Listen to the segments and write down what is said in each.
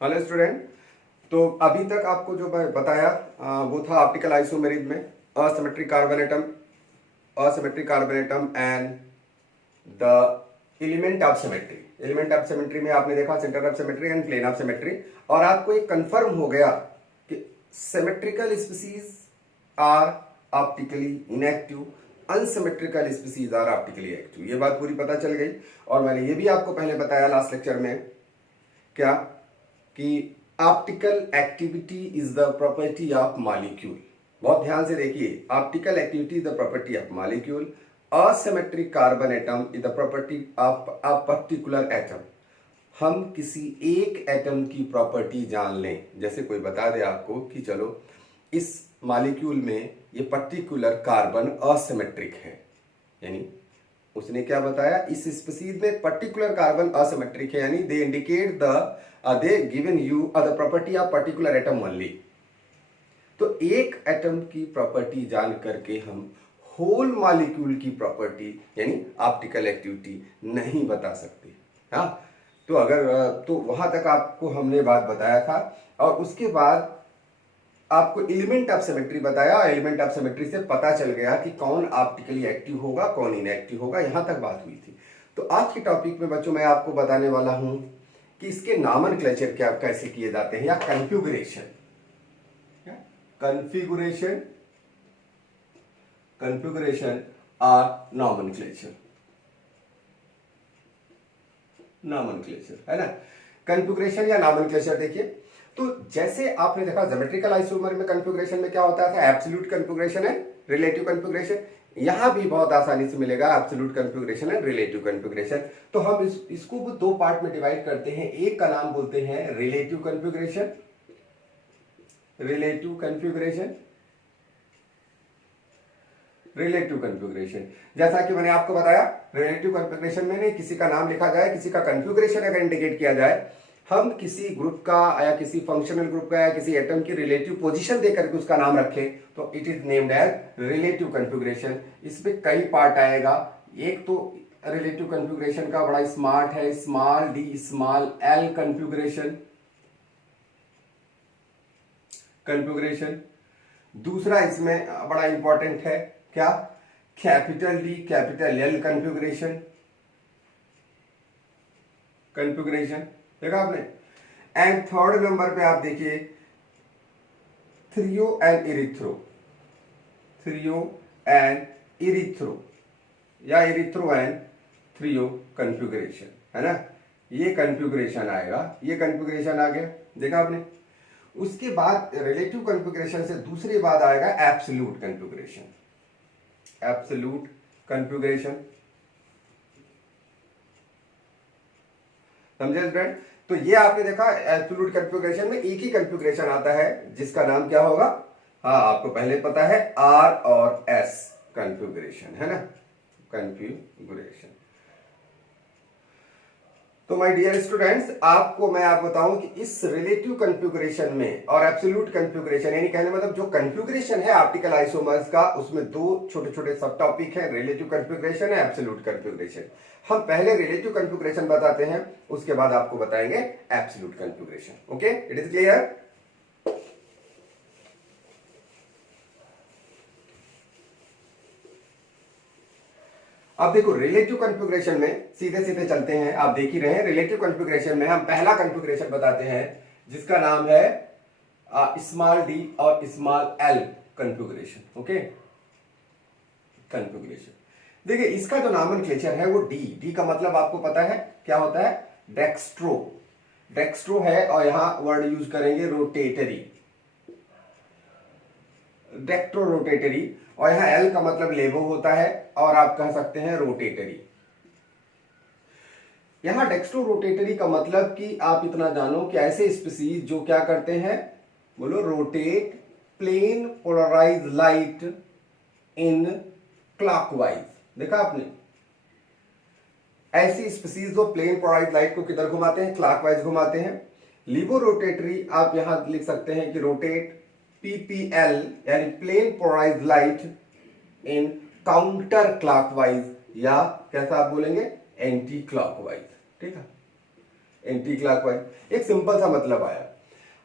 Hello student. तो अभी तक आपको जो मैं बताया वो था ऑप्टिकल आइसोमेरिज्म में asymmetric carbon atom and the element of symmetry. Element of symmetry में आपने देखा centre of symmetry and plane of symmetry, और आपको एक कंफर्म हो गया कि symmetrical species are optically inactive, unsymmetrical species are optically active. ये बात पूरी पता चल गई। और मैंने ये भी आपको पहले बताया लास्ट लेक्चर में क्या कि optical activity is the property of molecule. बहुत ध्यान से देखिए, optical activity is the property of molecule, asymmetric carbon atom is the property of a particular atom. हम किसी एक एटम की प्रॉपर्टी जान लें, जैसे कोई बता दे आपको कि चलो इस मॉलिक्यूल में ये पर्टिकुलर कार्बन असिमेट्रिक है, यानी उसने क्या बताया, इस स्पीसीज में पर्टिकुलर कार्बन असिमेट्रिक है, यानी they indicate they given you the property of particular atom only. तो एक एटम की प्रॉपर्टी जान करके हम होल मॉलिक्यूल की प्रॉपर्टी यानी ऑप्टिकल एक्टिविटी नहीं बता सकते। हाँ, तो अगर तो वहां तक आपको हमने बात बताया था, और उसके बाद आपको एलिमेंट ऑफ सिमेट्री बताया। एलिमेंट ऑफ सिमेट्री से पता चल गया कि कौन ऑप्टिकली एक्टिव होगा, कौन इनएक्टिव होगा। यहां तक बात हुई थी। तो आज के टॉपिक में बच्चों मैं आपको बताने वाला हूं कि इसके नॉमेनक्लेचर क्या कैसे किए जाते हैं, या कन्फिगुरेशन और नॉमेनक्लेचर है ना। कन्फिगुरेशन या नॉमेनक्लेचर देखिए, तो जैसे आपने देखा ज्योमेट्रिकल आइसोमर में कन्फिगुरेशन में क्या होता था, एब्सोल्यूट कन्फिगुरेशन है, रिलेटिव कन्फिगुरेशन। यहां भी बहुत आसानी से मिलेगा एब्सोल्यूट कन्फिगुरेशन है, रिलेटिव कन्फिगुरेशन। तो हम इसको दो पार्ट में डिवाइड करते हैं। एक का नाम बोलते हैं रिलेटिव कन्फिगुरेशन, रिलेटिव कन्फिगुरेशन। जैसा कि मैंने आपको बताया, रिलेटिव कन्फिगुरेशन में नहीं किसी का नाम लिखा जाए, किसी का कन्फिगुरेशन अगर इंडिकेट किया जाए, हम किसी ग्रुप का या किसी फंक्शनल ग्रुप का या किसी एटम की रिलेटिव पोजीशन देकर के उसका नाम रखें तो it is named as relative configuration. इसमें कई पार्ट आएगा। एक तो रिलेटिव कन्फिगुरेशन का बड़ा स्मार्ट है, small D small L configuration. दूसरा इसमें बड़ा इंपॉर्टेंट है क्या, capital D capital L configuration देखा आपने। एंड थर्ड नंबर पे आप देखिए थ्रियो एंड इरिथ्रो या इरिथ्रो एंड थ्रियो कन्फिगुरेशन है ना। ये कन्फिगुरेशन आएगा, ये कन्फिगुरेशन आ गया, देखा आपने। उसके बाद रिलेटिव कन्फिगुरेशन से दूसरी बात आएगा एब्सोल्यूट कन्फिगुरेशन। समझे स्टूडेंट। तो ये आपने देखा एब्सोल्यूट कन्फिगुरेशन में एक ही कन्फिगुरेशन आता है जिसका नाम क्या होगा, हाँ आपको पहले पता है, आर और एस कन्फिगुरेशन है ना, कन्फिगुरेशन। तो माय डियर स्टूडेंट्स, आपको मैं बताऊं कि इस रिलेटिव कन्फिगुरेशन में और एब्सोल्यूट कन्फिगुरेशन, यानी कहने मतलब जो कन्फिगुरेशन है ऑप्टिकल आइसोमर्स का, उसमें दो छोटे छोटे सब टॉपिक है, रिलेटिव कन्फिगुरेशन है, एब्सोल्यूट कन्फिगुरेशन। हम पहले रिलेटिव कन्फिगुरेशन बताते हैं, उसके बाद आपको बताएंगे absolute configuration. Okay, it is clear. अब देखो रिलेटिव कन्फिगुरेशन में सीधे सीधे चलते हैं, आप देख ही रहे हैं। रिलेटिव कन्फिगुरेशन में हम पहला कन्फिगुरेशन बताते हैं जिसका नाम है स्मॉल डी और small L configuration. Okay, configuration देखिए, इसका जो नॉमेनक्लेचर है वो डी का मतलब आपको पता है क्या होता है, डेक्स्ट्रो है, और यहां वर्ड यूज करेंगे रोटेटरी, और यहां एल का मतलब लेवो होता है, और आप कह सकते हैं रोटेटरी। यहां डेक्स्ट्रो रोटेटरी का मतलब कि आप इतना जानो कि ऐसे स्पीसीज जो क्या करते हैं, बोलो, rotate plane polarise light in clockwise. देखा आपने, ऐसी स्पीसीज जो प्लेन पोलराइज लाइट को किधर घुमाते हैं, क्लॉकवाइज घुमाते हैं। लिबो रोटेटरी आप यहां लिख सकते हैं कि रोटेट PPL यानी plane polarise light in counter clockwise, या कैसा आप बोलेंगे, एंटी क्लॉकवाइज। ठीक है, एंटी क्लॉकवाइज। एक सिंपल सा मतलब आया।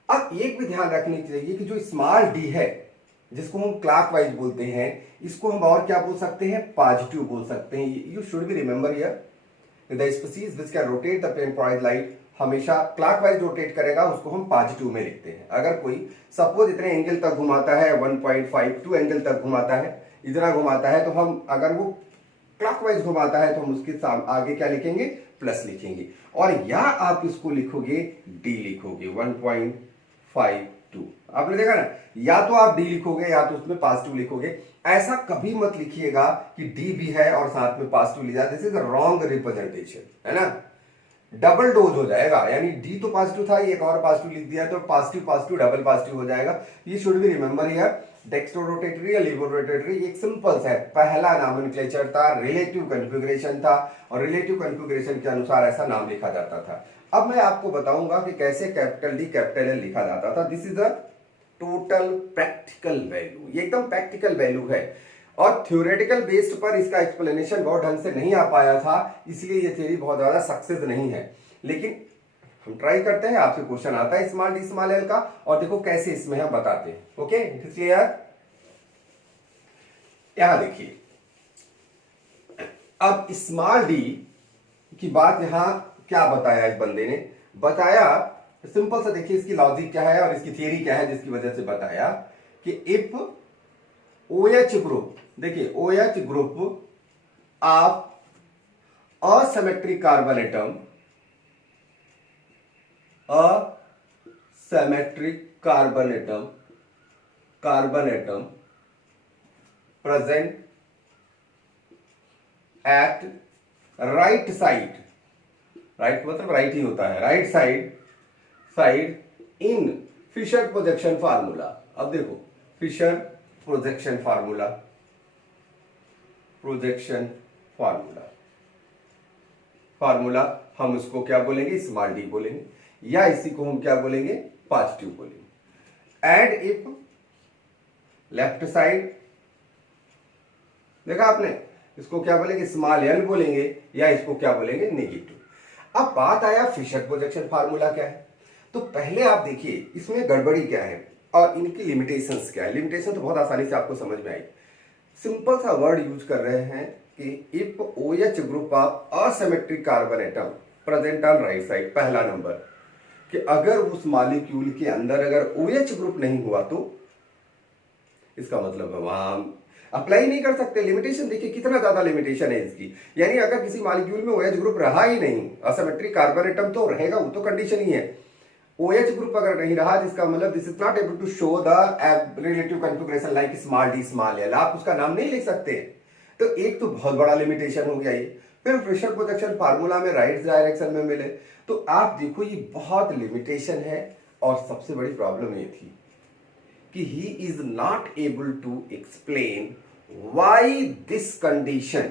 अब एक भी ध्यान रखनी चाहिए कि जो स्मॉल डी है जिसको हम क्लॉकवाइज बोलते हैं, इसको हम और क्या बोल सकते हैं, पॉजिटिव बोल सकते हैं। You should be remember here the species which can rotate the plane polarised light, हमेशा क्लॉकवाइज रोटेट करेगा, उसको हम पॉजिटिव में लिखते हैं। अगर कोई सपोज इतने एंगल तक घुमाता है, 1.52 एंगल तक घुमाता है, इतना घुमाता है, तो हम अगर वो क्लॉकवाइज घुमाता है तो हम उसके आगे क्या लिखेंगे, प्लस लिखेंगे। और या आप इसको लिखोगे डी लिखोगे 1.52। आपने देखा ना, या तो आप डी लिखोगे या तो उसमें पॉजिटिव लिखोगे। ऐसा कभी मत लिखिएगा कि डी भी है और साथ में पॉजिटिव लिखा, दिस इज रॉन्ग रिप्रेजेंटेशन, है ना, डबल डोज हो जाएगा। यानी डी तो पॉजिटिव था, एक और पॉजिटिव लिख दिया तो पॉजिटिव पॉजिटिव डबल पॉजिटिव हो जाएगा। ये should be remember here. Dextro rotatory या लीवो रोटेटरी एक सिंपल सा है, पहला नॉमेनक्लेचर था, रिलेटिव कॉन्फ़िगरेशन था और रिलेटिव कॉन्फ़िगरेशन के अनुसार ऐसा नाम लिखा जाता था। अब मैं आपको बताऊंगा कि कैसे कैपिटल डी कैपिटल एल लिखा जाता था। This is a total practical value, ये एकदम प्रैक्टिकल वैल्यू है और थ्योरेटिकल बेस्ड पर इसका एक्सप्लेनेशन बहुत ढंग से नहीं आ पाया था, इसलिए ये थ्योरी बहुत ज्यादा सक्सेस नहीं है। लेकिन हम ट्राई करते हैं, आपसे क्वेश्चन आता है स्मॉल डी स्मॉल एल का और देखो कैसे इसमें हम बताते हैं। Okay, clear. यहां देखिए, अब स्मॉल डी की बात यहां क्या बताया इस बंदे ने, बताया सिंपल सा, देखिए इसकी लॉजिक क्या है और इसकी थियरी क्या है जिसकी वजह से बताया कि इफ OH ग्रुप, देखिए OH group of asymmetric carbon atom, asymmetric carbon atom present at right side, right मतलब राइट ही होता है, right side in Fischer projection formula. अब देखो फिशर प्रोजेक्शन फार्मूला हम उसको क्या बोलेंगे, स्मॉल डी बोलेंगे, या इसी को हम क्या बोलेंगे, पॉजिटिव बोलेंगे। एंड इफ लेफ्ट साइड, देखा आपने, इसको क्या बोलेंगे, स्मॉल एल बोलेंगे, या इसको क्या बोलेंगे, नेगेटिव। अब बात आया फिशर प्रोजेक्शन फार्मूला क्या है। तो पहले आप देखिए इसमें गड़बड़ी क्या है और इनकी लिमिटेशंस क्या है। लिमिटेशन तो बहुत आसानी से आपको समझ में आई। सिंपल सा वर्ड यूज कर रहे हैं कि if OH group of asymmetric carbon atom present on right side, पहला नंबर कि अगर उस मॉलिक्यूल के अंदर अगर OH ग्रुप नहीं हुआ तो इसका मतलब है वहां अप्लाई नहीं कर सकते। लिमिटेशन देखिए कितना ज्यादा लिमिटेशन है इसकी, यानी अगर किसी मॉलिक्यूल में OH ग्रुप रहा ही नहीं, असिमेट्रिक कार्बन एटम तो रहेगा, वो तो कंडीशन ही है। OH ग्रुप अगर नहीं रहा जिसका मतलब this is not able to show the relative configuration like small D small L, आप उसका नाम नहीं लिख सकते। तो एक तो बहुत बड़ा लिमिटेशन हो गया ये। फिर फिशर प्रोजेक्शन फार्मूला में राइट डायरेक्शन में मिले, तो आप देखो ये बहुत लिमिटेशन है। और सबसे बड़ी प्रॉब्लम ये थी कि he is not able to explain why this condition,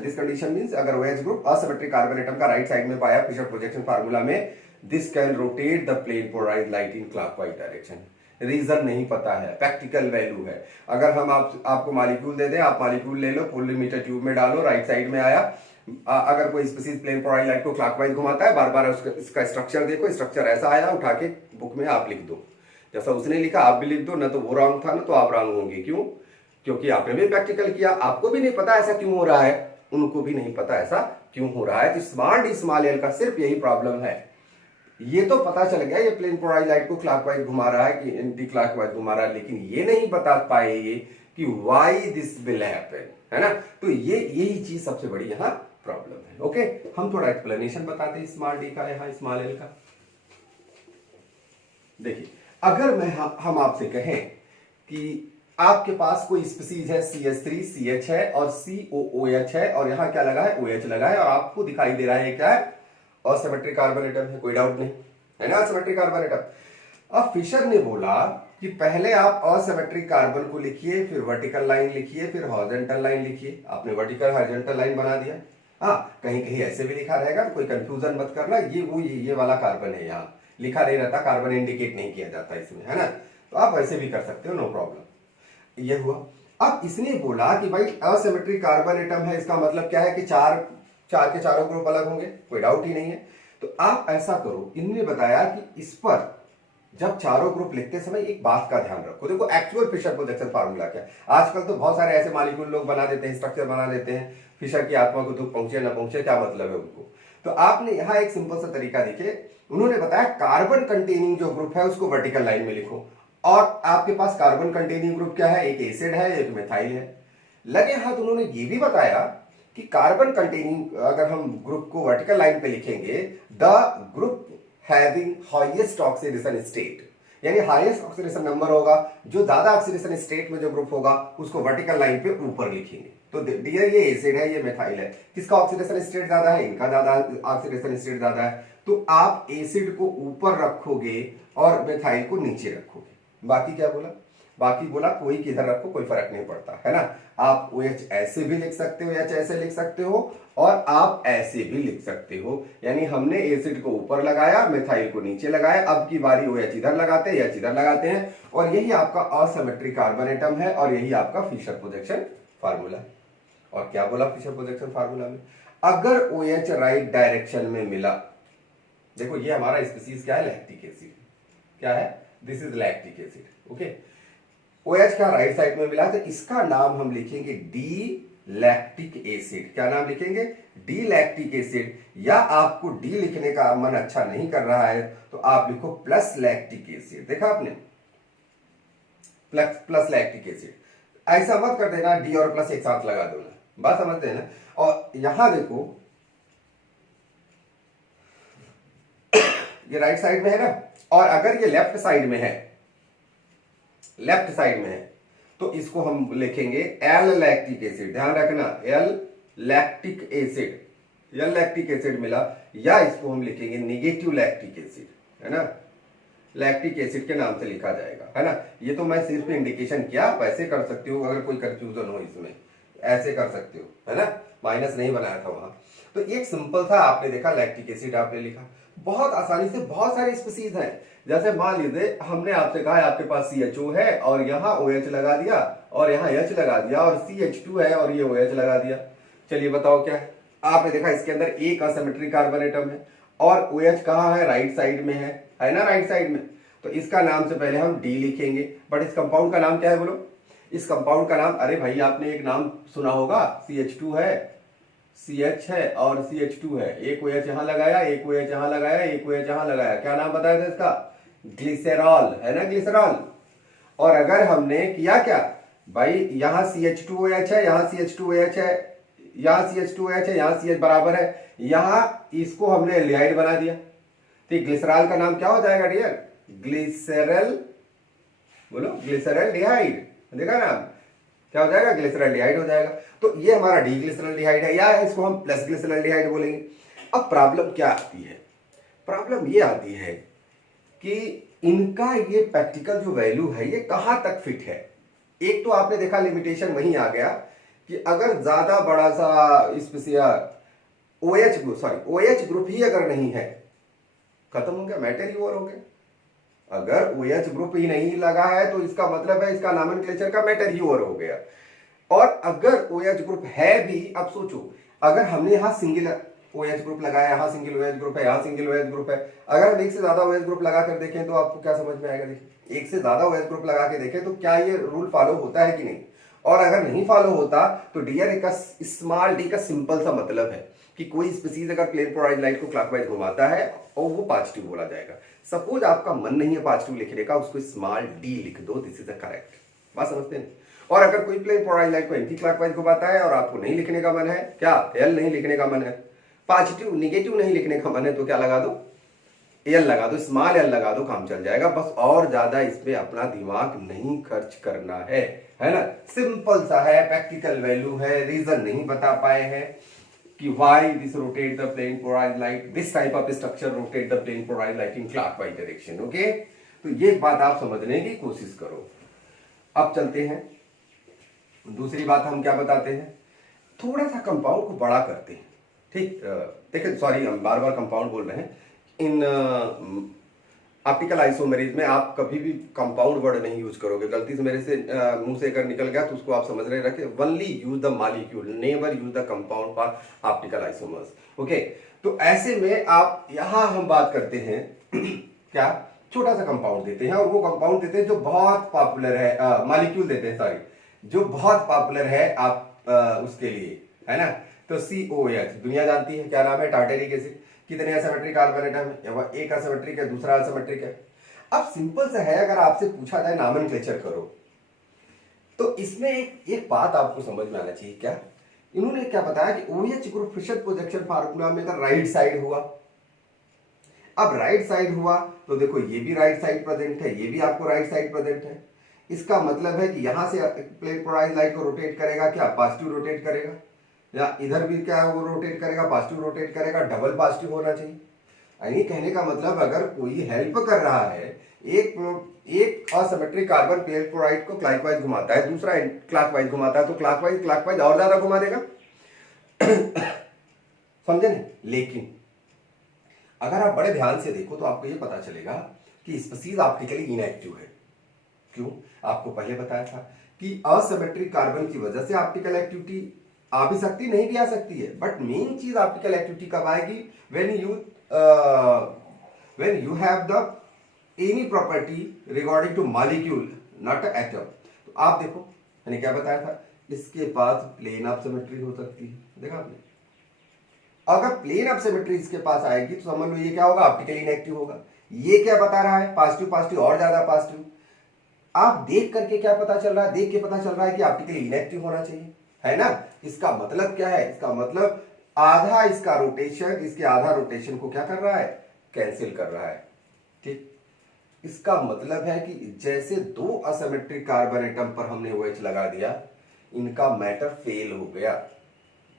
this condition means अगर OH group asymmetric carbon atom का राइट साइड में पाया फिशर प्रोजेक्शन फार्मूला में, this can rotate the plane polarised light in clockwise direction. Reason नहीं पता है, practical value है। अगर हम आपको मॉलिक्यूल दे दें, आप मॉलिक्यूल ले लो, पोलिमीटर ट्यूब में डालो, राइट साइड में आया, अगर कोई स्पीसीज प्लेन पोलराइज्ड लाइट को क्लॉकवाइज घुमाता है, बार बार इसका स्ट्रक्चर देखो, स्ट्रक्चर ऐसा आया, उठा के बुक में आप लिख दो, जैसा उसने लिखा आप भी लिख दो, ना तो वो रॉन्ग था ना तो आप रॉन्ग होंगे। क्यों? क्योंकि आपने भी प्रैक्टिकल किया, आपको भी नहीं पता ऐसा क्यों हो रहा है, उनको भी नहीं पता ऐसा क्यों हो रहा है। तो स्मॉल डी स्मॉल एल का सिर्फ यही प्रॉब्लम है। ये तो पता चल गया ये प्लेन पोलराइज्ड लाइट को क्लॉकवाइज घुमा रहा है कि एंटी क्लॉकवाइज घुमा रहा है, लेकिन ये नहीं बता पाए ये कि व्हाई दिस विल हैपन, है ना। तो ये यही चीज सबसे बड़ी यहाँ प्रॉब्लम है। ओके, हम थोड़ा एक्सप्लेनेशन बताते हैं स्मॉल डी का, यहाँ स्मॉल एल का। देखिए अगर हम आपसे कहें कि आपके पास कोई स्पीसीज है CH3 CH है और COOH है और यहां क्या लगा है, OH लगा है, और आपको दिखाई दे रहा है क्या है, असिमेट्रिक कार्बन एटम है, कोई डाउट नहीं है ना, असिमेट्रिक कार्बन एटम। अब फिशर ने बोला कि पहले आप असिमेट्रिक कार्बन को लिखिए, फिर वर्टिकल लाइन लिखिए, फिर हॉरिजॉन्टल लाइन लिखिए। आपने वर्टिकल हॉरिजॉन्टल लाइन बना दिया। हाँ, कहीं कहीं ऐसे भी लिखा रहेगा, कोई कंफ्यूजन मत करना, ये वाला कार्बन है, यहाँ लिखा नहीं रहता, कार्बन इंडिकेट नहीं किया जाता इसमें, है ना। तो आप वैसे भी कर सकते हो, नो प्रॉब्लम। ये हुआ। अब इसने बोला कि भाई असिमेट्रिक कार्बन एटम है, इसका मतलब क्या है कि चार के चारों ग्रुप अलग होंगे, कोई डाउट ही नहीं है। तो आप ऐसा करो, इन्होंने बताया कि इस पर जब चारों ग्रुप लिखते समय एक बात का ध्यान रखो। देखो एक्चुअल फिशर प्रोजेक्शन फार्मूला क्या है, आजकल तो बहुत सारे ऐसे मालिक्यूल लोग बना देते हैं, स्ट्रक्चर बना देते हैं, फिशर की आत्मा को दुख पहुंचे ना पहुंचे क्या मतलब है उनको। तो आपने यहाँ एक सिंपल सा तरीका देखे, उन्होंने बताया कार्बन कंटेनिंग जो ग्रुप है उसको वर्टिकल लाइन में लिखो। और आपके पास कार्बन कंटेनिंग ग्रुप क्या है, एक एसिड है एक मिथाइल है। लगे हाथ उन्होंने ये भी बताया कि कार्बन कंटेनिंग अगर हम ग्रुप को वर्टिकल लाइन पे लिखेंगे, the group having highest oxidation state, यानी हाईएस्ट ऑक्सीडेशन नंबर होगा, जो ज्यादा ऑक्सीडेशन स्टेट में जो ग्रुप होगा उसको वर्टिकल लाइन पे ऊपर लिखेंगे। तो डियर ये एसिड है ये मिथाइल है, किसका ऑक्सीडेशन स्टेट ज्यादा है, इनका ज्यादा ऑक्सीडेशन स्टेट ज्यादा है, तो आप एसिड को ऊपर रखोगे और मिथाइल को नीचे रखोगे। बाकी क्या बोला, बाकी बोला कोई किधर रखो कोई फर्क नहीं पड़ता है ना। आप OH ऐसे भी लिख सकते हो, H ऐसे लिख सकते हो, और आप ऐसे भी लिख सकते हो। यानी हमने एसिड को ऊपर लगाया मिथाइल को नीचे लगाया, अब की बारी OH इधर लगाते हैं H इधर लगाते हैं, और यही आपका असिमेट्रिक कार्बन एटम है, और यही आपका फिशर प्रोजेक्शन फार्मूला। और क्या बोला फिशर प्रोजेक्शन फार्मूला में, अगर OH राइट डायरेक्शन में मिला, देखो ये हमारा स्पीसीज क्या है, लैक्टिक एसिड, क्या है, this is lactic acid, okay. OH का राइट साइड में मिला तो इसका नाम हम लिखेंगे डी लैक्टिक एसिड। क्या नाम लिखेंगे, डी लैक्टिक एसिड। या आपको डी लिखने का मन अच्छा नहीं कर रहा है तो आप लिखो प्लस लैक्टिक एसिड। देखा आपने, प्लस लैक्टिक एसिड। ऐसा मत कर देना डी और प्लस एक साथ लगा दो ना, बात समझते हैं ना। और यहां देखो ये राइट साइड में है ना, और अगर ये लेफ्ट साइड में है, लेफ्ट साइड में है, तो इसको हम लिखेंगे एल लैक्टिक एसिड। ध्यान रखना L lactic acid, L lactic acid मिला, या इसको हम लिखेंगे नेगेटिव लैक्टिक एसिड, है ना, लैक्टिक एसिड के नाम से लिखा जाएगा, है ना। ये तो मैं सिर्फ इंडिकेशन किया, आप ऐसे कर सकते हो, अगर कोई कंफ्यूजन हो इसमें ऐसे कर सकते हो, है ना, माइनस नहीं बनाया था वहां। तो एक सिंपल था, आपने देखा लैक्टिक एसिड आपने लिखा, बहुत आसानी से। बहुत सारे स्पीसीज हैं, जैसे मान लीजिए हमने आपसे कहा है आपके पास CHO है और यहाँ OH लगा दिया और यहाँ H लगा दिया, और CH2 है और ये OH लगा दिया। चलिए बताओ क्या है, आपने देखा इसके अंदर एक असिमेट्रिक कार्बन एटम है और OH कहाँ है, राइट साइड में है ना, राइट साइड में। तो इसका नाम से पहले हम D लिखेंगे, बट इस कंपाउंड का नाम क्या है बोलो, इस कंपाउंड का नाम, अरे भाई आपने एक नाम सुना होगा, CH2 है, CH है और CH2 है, एक OH यहां लगाया, एक OH यहां लगाया, एक OH यहां लगाया, क्या नाम बताया था इसका, ग्लिसरॉल, है ना, ग्लिसरॉल। और अगर हमने किया क्या भाई, यहां CH2OH है, यहां CH2OH है, यहां CH2OH है, यहां CH बराबर है, यहां इसको हमने एल्डिहाइड बना दिया, तो ग्लिसरॉल का नाम क्या हो जाएगा डियर, ग्लिसरल, बोलो ग्लिसरल्डिहाइड, देखा ना, क्या हो जाएगा, ग्लिसरल्डिहाइड हो जाएगा। तो ये हमारा डी ग्लिसरल्डिहाइड है, या इसको हम प्लस ग्लिसरल्डिहाइड बोलेंगे। अब प्रॉब्लम क्या आती है, प्रॉब्लम ये आती है कि इनका ये प्रैक्टिकल जो वैल्यू है ये कहां तक फिट है। एक तो आपने देखा लिमिटेशन वहीं आ गया कि अगर ज्यादा बड़ा सा स्पेसियर OH ग्रुप ही अगर नहीं है, खत्म हो गया, मैटर ही ओवर हो गया। अगर OH ग्रुप ही नहीं लगा है तो इसका मतलब है इसका नॉमेनक्लेचर का मैटर ही ओवर हो गया। और अगर OH ग्रुप है भी, अब सोचो अगर हमने यहां सिंगल OH ग्रुप लगाया, यहां सिंगल OH ग्रुप है, यहां सिंगल OH ग्रुप है, अगर हम एक से ज्यादा OH ग्रुप लगा कर देखें तो आपको क्या समझ में आएगा, देखिए एक से ज्यादा OH ग्रुप लगा के देखें तो क्या ये रूल फॉलो होता है कि नहीं। और अगर नहीं फॉलो होता तो डियर का स्मॉल डी का सिंपल सा मतलब है कि कोई स्पीसीज अगर प्लेन पोलराइज लाइट को क्लॉकवाइज घुमाता है और वो पॉजिटिव बोला जाएगा। सपोज आपका मन नहीं है पॉजिटिव लिखने का, उसको स्मॉल डी लिख दो, दिस इज द करेक्ट, बात समझते हैं। और अगर कोई प्लेन पोलराइज लाइट को एंटी क्लॉकवाइज घुमाता है और आपको नहीं लिखने का मन है, क्या एल नहीं लिखने का मन है, पॉजिटिव निगेटिव नहीं लिखने का मन है, तो क्या लगा दो, एल लगा दो, स्मॉल एल लगा दो, काम चल जाएगा बस। और ज्यादा इसमें अपना दिमाग नहीं खर्च करना है ना, सिंपल सा है, प्रैक्टिकल वैल्यू है, रीजन नहीं बता पाए हैं कि why this rotate the plane polarise light, this type of structure rotate the plane polarise light in clockwise direction, okay. तो ये बात आप समझने की कोशिश करो। अब चलते हैं, दूसरी बात हम क्या बताते हैं, थोड़ा सा कंपाउंड को बड़ा करते हैं, ठीक। देखिए सॉरी हम बार बार कंपाउंड बोल रहे हैं, इन ऑप्टिकल आइसोमेरिज में आप कभी भी कंपाउंड वर्ड नहीं यूज करोगे। गलती से मेरे से मुंह से अगर निकल गया तो उसको आप समझ रहे रखे, only use the molecule, never use the compound for optical isomers. Okay, तो ऐसे में आप यहां हम बात करते हैं क्या, छोटा सा कंपाउंड देते हैं, और वो कंपाउंड देते हैं जो बहुत पॉपुलर है, मॉलिक्यूल देते हैं सॉरी, जो बहुत पॉपुलर है आप उसके लिए, है ना। तो COH दुनिया जानती है क्या नाम है, टार्टेरिक एसिड। कितने एसिमेट्रिक कार्बन एटम है, एक एसिमेट्रिक है, दूसरा एसिमेट्रिक है। अब सिंपल सा है, अगर आपसे पूछा जाए नॉमेनक्लेचर करो, तो इसमें एक बात आपको समझ में आना चाहिए। क्या इन्होंने क्या बताया कि OH group Fischer projection formula में अगर राइट साइड हुआ, अब राइट साइड हुआ तो देखो ये भी राइट साइड प्रेजेंट है, ये भी आपको राइट साइड प्रेजेंट है। इसका मतलब है कि यहां से प्लेन पोलराइज लाइट को रोटेट करेगा, क्या पॉजिटिव रोटेट करेगा, या इधर भी क्या वो रोटेट करेगा, पॉजिटिव रोटेट करेगा, डबल पॉजिटिव होना चाहिए। यानी कहने का मतलब अगर कोई हेल्प कर रहा है, एक असिमेट्रिक कार्बन प्लेन क्लोराइड को क्लॉकवाइज घुमाता है, दूसरा क्लॉकवाइज घुमाता है, तो क्लॉकवाइज और ज्यादा घुमा देगा समझे नहीं। लेकिन अगर आप बड़े ध्यान से देखो तो आपको ये पता चलेगा कि स्पीसीज ऑप्टिकली इनएक्टिव है। क्यों, आपको पहले बताया था कि असिमेट्रिक कार्बन की वजह से ऑप्टिकल एक्टिविटी आ भी सकती, नहीं भी आ सकती है, बट मेन चीज ऑप्टिकल एक्टिविटी कब आएगी, when you have the any property regarding two molecule not atom. तो आप देखो मैंने क्या बताया था, इसके पास प्लेन ऑफ सिमेट्री हो सकती है, देखा आपने। अगर प्लेन ऑफ सिमेट्री इसके पास आएगी तो समझ लो ये क्या होगा, ऑप्टिकली इनएक्टिव होगा। ये क्या बता रहा है, पॉजिटिव पॉजिटिव और ज्यादा पॉजिटिव। आप देख करके क्या पता चल रहा है, देख के पता चल रहा है कि ऑप्टिकली इनएक्टिव होना चाहिए, है ना। इसका मतलब क्या है, इसका मतलब आधा इसका रोटेशन, इसके आधा रोटेशन को क्या कर रहा है, कैंसिल कर रहा है। ठीक, इसका मतलब है कि जैसे दो असिमेट्रिक कार्बन एटम पर हमने OH लगा दिया, इनका मैटर फेल हो गया।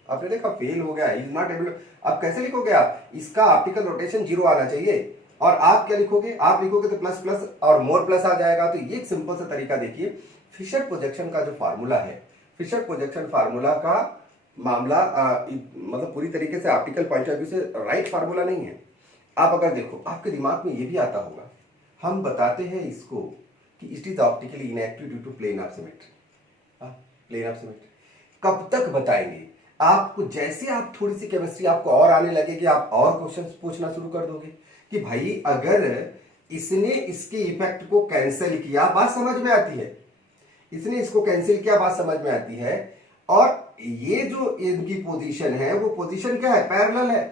आपने देखा फेल हो गया, इज नॉट एबल। अब कैसे लिखोगे आप, इसका ऑप्टिकल रोटेशन 0 आना चाहिए, और आप क्या लिखोगे, आप लिखोगे तो प्लस प्लस और मोर प्लस आ जाएगा। तो ये एक सिंपल सा तरीका देखिए, फिशर प्रोजेक्शन का जो फार्मूला है, फिशर प्रोजेक्शन फार्मूला का मामला मतलब पूरी तरीके से ऑप्टिकल पॉइंट ऑफ व्यू से राइट फार्मूला नहीं है। आप अगर देखो, आपके दिमाग में ये भी आता होगा, हम बताते हैं इसको कि it is optically inactive due to plane of symmetry. Plane of symmetry कब तक बताएंगे आपको, जैसे आप थोड़ी सी केमिस्ट्री आपको और आने लगे कि आप और क्वेश्चंस पूछना शुरू कर दोगे कि भाई अगर इसने इसके इफेक्ट को कैंसिल किया, बात समझ में आती है, इसने इसको कैंसिल किया, बात समझ में आती है। और ये जो इनकी पोजीशन है वो पोजीशन क्या है, पैरेलल है,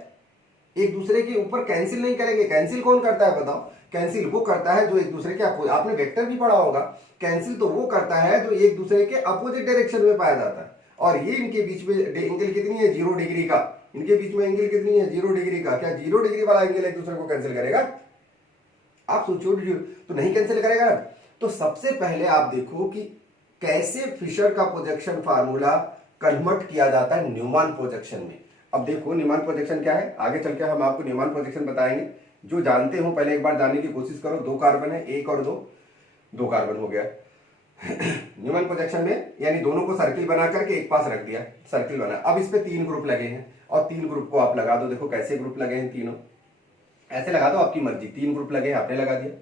एक दूसरे के ऊपर कैंसिल नहीं करेंगे। कैंसिल कौन करता है बताओ, कैंसिल वो करता है जो एक दूसरे के आपने वेक्टर भी पढ़ा होगा, कैंसिल तो वो करता है जो एक दूसरे के अपोजिट डायरेक्शन में पाया जाता है। और ये इनके बीच में एंगल कितनी है, 0 डिग्री का, इनके बीच में एंगल कितनी है, 0 डिग्री का। क्या 0 डिग्री वाला एंगल एक दूसरे को कैंसिल करेगा, आप सोचो, तो नहीं कैंसिल करेगा। तो सबसे पहले आप देखो कि कैसे फिशर का प्रोजेक्शन फार्मूला कन्वर्ट किया जाता है न्यूमैन प्रोजेक्शन में। अब देखो न्यूमैन प्रोजेक्शन क्या है, आगे चल के हम आपको न्यूमैन प्रोजेक्शन बताएंगे। जो जानते हो पहले एक बार जानने की कोशिश करो। 2 कार्बन है, 1 और 2 कार्बन हो गया न्यूमैन प्रोजेक्शन में, यानी दोनों को सर्किल बना करके एक पास रख दिया, सर्किल बना। अब इस पे 3 ग्रुप लगे हैं, और 3 ग्रुप को आप लगा दो। देखो कैसे ग्रुप लगे हैं, तीनों ऐसे लगा दो, आपकी मर्जी। 3 ग्रुप लगे हैं, आपने लगा दिया।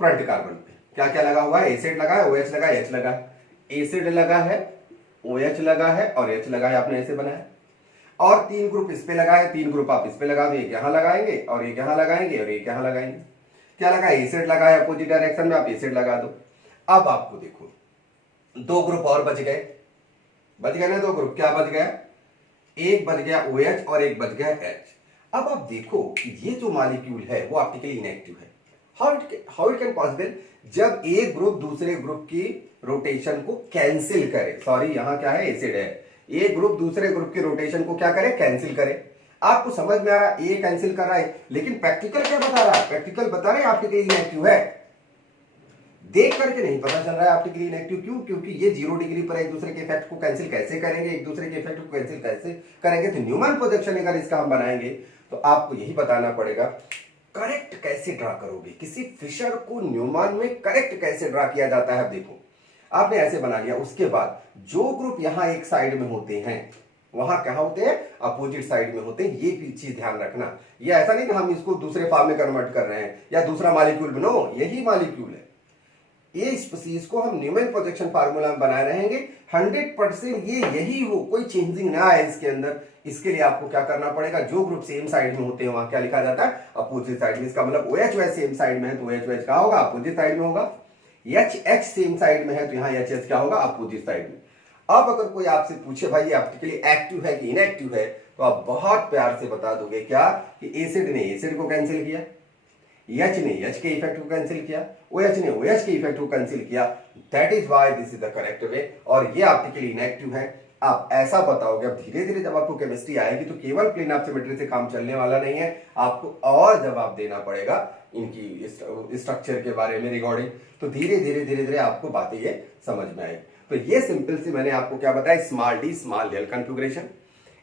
फ्रंट कार्बन पे क्या क्या लगा हुआ है, एसिड लगा है, OH लगा है, H लगा है, एसिड लगा है, OH लगा है और H लगा है, आपने ऐसे बनाया। और 3 ग्रुप इस पे लगा है, 3 ग्रुप आप इस पे लगा दो, एक यहां लगाएंगे और एक यहां लगाएंगे और एक यहां लगाएंगे। क्या लगा, एसिड लगा है, अपोजिट डायरेक्शन में आप एसिड लगा दो। अब आपको देखो 2 ग्रुप और बच गए ना 2 ग्रुप। क्या बच गया, एक बच गया OH और एक बच गया H। अब आप देखो ये जो मॉलिक्यूल है वो ऑप्टिकली इनएक्टिव है। हाउ इट कैन पॉसिबल, जब एक ग्रुप दूसरे ग्रुप की रोटेशन को कैंसिल करे, सॉरी यहां क्या है, एसिड है, एक ग्रुप दूसरे ग्रुप की रोटेशन को क्या करे, कैंसिल करे। आपको समझ में आ रहा है, ये कैंसिल कर रहा है, लेकिन प्रैक्टिकल क्या बता रहा है, प्रैक्टिकल बता रहे हैं ऑप्टिकली इनएक्टिव है। देख करके नहीं पता चल रहा है ऑप्टिकली इनएक्टिव। क्यों, क्योंकि ये 0 डिग्री पर एक दूसरे के इफेक्ट को कैंसिल कैसे करेंगे, एक दूसरे के इफेक्ट को कैंसिल कैसे करेंगे। तो न्यूमैन प्रोजेक्शन अगर इसका हम बनाएंगे तो आपको यही बताना पड़ेगा करेक्ट कैसे ड्रा करोगे, किसी फिशर को न्यूमैन में करेक्ट कैसे ड्रा किया जाता है। देखो आपने ऐसे बना लिया, उसके बाद जो ग्रुप यहां एक साइड में होते हैं, वहां क्या होते हैं, अपोजिट साइड में होते हैं। ये भी चीज ध्यान रखना। ये ऐसा नहीं कि हम इसको दूसरे फॉर्म में कन्वर्ट कर रहे हैं या दूसरा मॉलिक्यूल नो, यही मॉलिक्यूल है। ये स्पीसीज को हम न्यूमैन प्रोजेक्शन फार्मूला में बनाए रहेंगे, 100% ये यही हो, कोई चेंजिंग ना आए इसके अंदर। इसके लिए आपको क्या करना पड़ेगा, जो ग्रुप सेम साइड में होते हैं वहां क्या लिखा जाता है, अपोजिट साइड में। इसका मतलब OH सेम साइड में है तो OH कहा होगा, अपोजिट साइड में होगा। HH सेम साइड में है तो यहाँ HH क्या होगा, अपोजिट साइड में। अब अगर कोई आपसे पूछे भाई ये ऑप्टिकली एक्टिव है कि इनएक्टिव है, तो आप बहुत प्यार से बता दोगे क्या, कि एसिड ने एसिड को कैंसिल किया, H ने H के इफेक्ट को कैंसिल किया, OH ने OH के इफेक्ट को कैंसिल किया। That is why this is the correct way. और ये ऑप्टिकली इनएक्टिव है। आप ऐसा बताओगे। अब धीरे धीरे जब आपको केमिस्ट्री आएगी तो केवल प्लेन ऑफ सिमेट्री से काम चलने वाला नहीं है, आपको और जवाब देना पड़ेगा इनकी स्ट्रक्चर के बारे में रिगार्डिंग। तो धीरे धीरे धीरे धीरे आपको बातें ये समझ में आएगी। तो ये सिंपल सी मैंने आपको क्या बताया, small D small L configuration.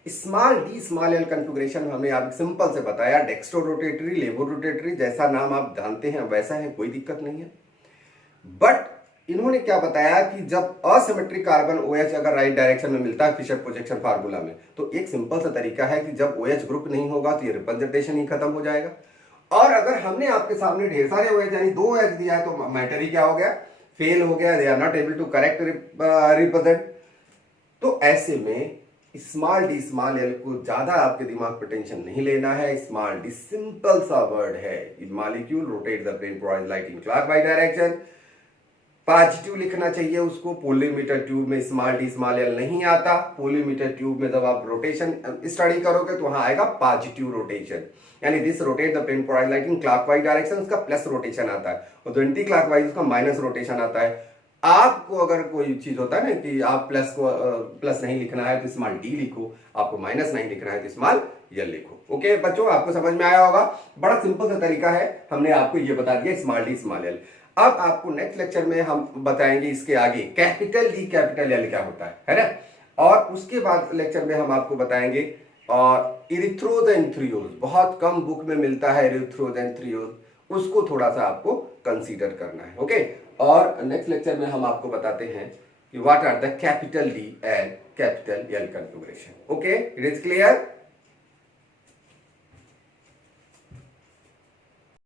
Small D small L configuration हमने आपको सिंपल से बताया, डेक्स्ट्रो रोटेटरी, लेवो रोटेटरी, जैसा नाम आप जानते हैं वैसा है, कोई दिक्कत नहीं है। बट इन्होंने क्या बताया कि जब असिमेट्रिक कार्बन OH अगर राइट डायरेक्शन में मिलता है फिशर प्रोजेक्शन फार्मूला में, तो एक सिंपल सा तरीका है कि जब OH ग्रुप नहीं होगा तो ये रिप्रेजेंटेशन ही खत्म हो जाएगा। और अगर हमने आपके सामने ढेर सारे OH यानी 2 OH दिया है तो मैटर ही क्या हो गया, फेल हो गया, they are not able to correct represent. तो ऐसे में स्मॉल डी स्मॉल एल को ज्यादा आपके दिमाग पर टेंशन नहीं लेना है। स्मॉल डी सिंपल सा वर्ड है, molecule rotate the plane polarised light in clockwise direction. Positive लिखना चाहिए उसको। पोलीमीटर ट्यूब में स्मॉल डी स्मॉल एल नहीं आता। पोलीमीटर ट्यूब में जब आप रोटेशन स्टडी करोगे तो वहां आएगा पॉजिटिव रोटेशन, यानी this rotate the plane polarised light in clockwise direction, उसका प्लस रोटेशन आता है, और एंटी क्लॉकवाइज उसका माइनस रोटेशन आता है। आपको अगर कोई चीज होता है ना कि आप प्लस नहीं लिखना है तो स्मॉल डी लिखो, आपको माइनस नहीं लिखना है तो स्मॉल एल लिखो। ओके बच्चों, आपको समझ में आया होगा। बड़ा सिंपल सा तरीका है, हमने आपको ये बता दिया स्मॉल डी स्मॉल एल। अब आपको नेक्स्ट लेक्चर में हम बताएंगे इसके आगे कैपिटल डी कैपिटल एल क्या होता है ना। और उसके बाद लेक्चर में हम आपको बताएंगे और इरिथ्रोदेंथ्रियोज, बहुत कम बुक में मिलता है इरिथ्रोदेंथ्रियोज, उसको थोड़ा सा आपको कंसीडर करना है। ओके, और नेक्स्ट लेक्चर में हम आपको बताते हैं कि what are the capital D and capital L configuration. Okay, it is clear.